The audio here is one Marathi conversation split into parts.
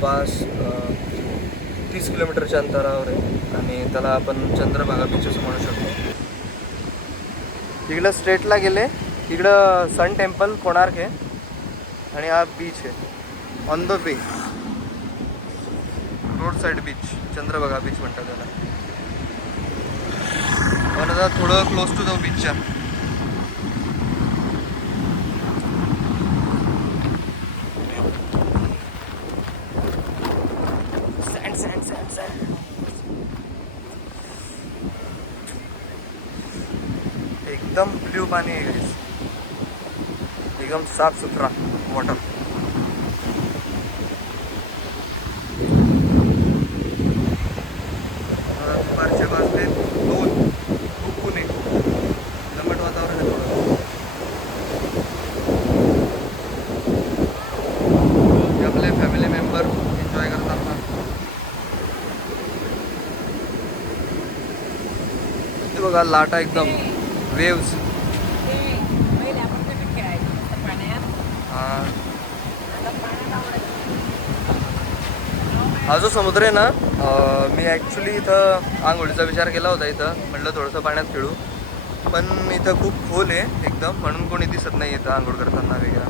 जवळपास 30 किलोमीटरच्या अंतरावर आहे आणि त्याला आपण चंद्रभागा बीच असं म्हणू शकतो. इकडं स्ट्रेटला गेले, इकडं सन टेम्पल कोणार्क आहे आणि हा बीच आहे on the way, road side beach, Chandrabhaga beach म्हणतात त्याला. पण आता थोडं क्लोज टू जाऊ बीचच्या. एकदम ब्ल्यू पाणी आहे गाइस, एकदम साफ सुथरा वॉटर. दुपारच्या वाजले 2, खूप ऊन आहे, दमट वातावरण आहे थोडं. आपले फॅमिली मेंबर एन्जॉय करतात ना. ते बघा लाटा एकदम वेव्स. हा जो समुद्र आहे ना, मी ॲक्च्युली इथं आंघोळीचा विचार केला होता. इथं म्हटलं थोडंसं पाण्यात खेळू, पण इथं खूप खोल आहे एकदम, म्हणून कोणी दिसत नाही इथं आंघोळ करताना वगैरे.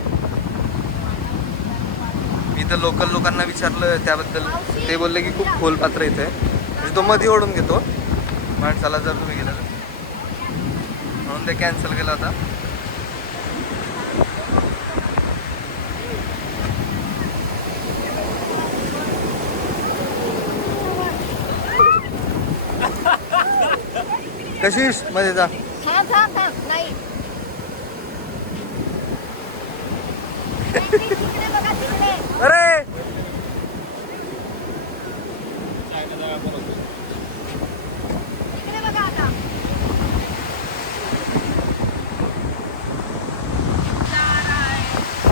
मी इथं लोकल लोकांना विचारलं त्याबद्दल, ते बोलले की खूप खोल पात्र इथे, म्हणजे तो मध्ये ओढून घेतो माणसाला जर तुम्ही गेलं तर, म्हणून ते कॅन्सल केला होता. कशीस मध्ये जा. नाही अरे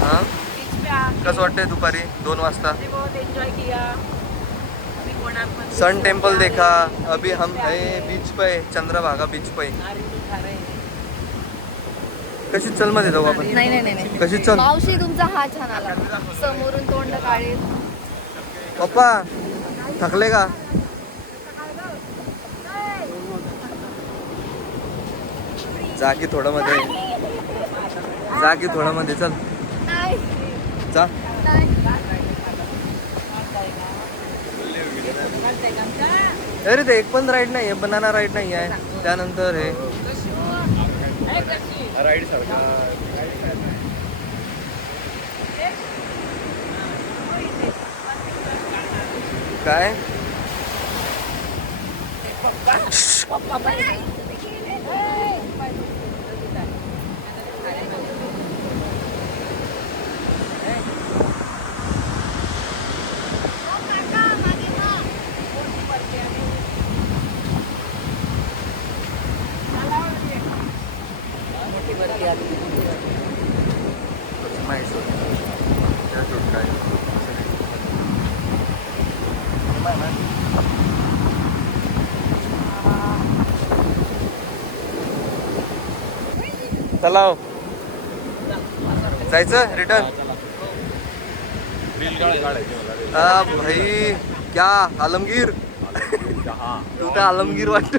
हाँ कसं वाटतंय दुपारी 2 वाजता? Enjoy KIA. सन टेम्पल देखा. अभी हम है बीच पे, चंद्रभागा बीच पे. कशी चल मध्ये जाऊ आपण? नाही कशी चल? मावशी तुमचा हा छान आला, समोरून तोंड काढे. पप्पा थकले का? जा की थोडं मध्ये, जा की थोडं मध्ये, चल जा. अरे ते एक पण राईड नाही आहे, बनाना राईड नाही आहे. त्यानंतर हे राईड काय चलाव जायचं रिटर्न. भाई क्या आलमगीर, तू तर आलमगीर वाटत.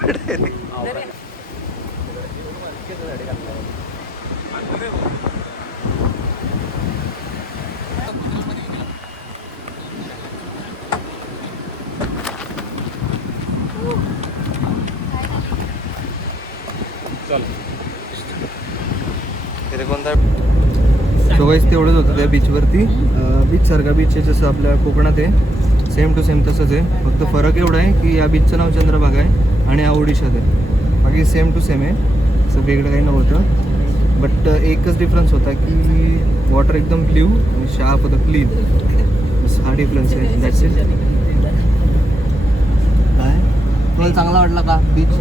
कोणता सो गाइस तेवढंच होतं त्या बीचवरती. बीच सारखा बीच आहे जसं आपल्या कोकणात आहे, सेम टू सेम तसंच आहे. फक्त फरक एवढा आहे की या बीचचं नाव चंद्रभागा आहे आणि हा ओडिशात आहे. बाकी सेम टू सेम आहे, असं वेगळं काही नव्हतं. बट एकच डिफरन्स होता की वॉटर एकदम ब्ल्यू आणि शार्प होतं क्लीन, बस हा डिफरन्स आहे. That's it. काय तुम्हाला चांगला वाटला का बीच?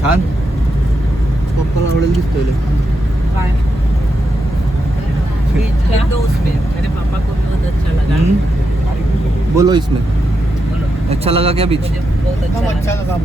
छान. पप्पाला आवडेल दिसतोय. मेरे पापा को बहुत अच्छा लगा. बोलो इसमें अच्छा लगा क्या बीच? बहुत अच्छा लगा.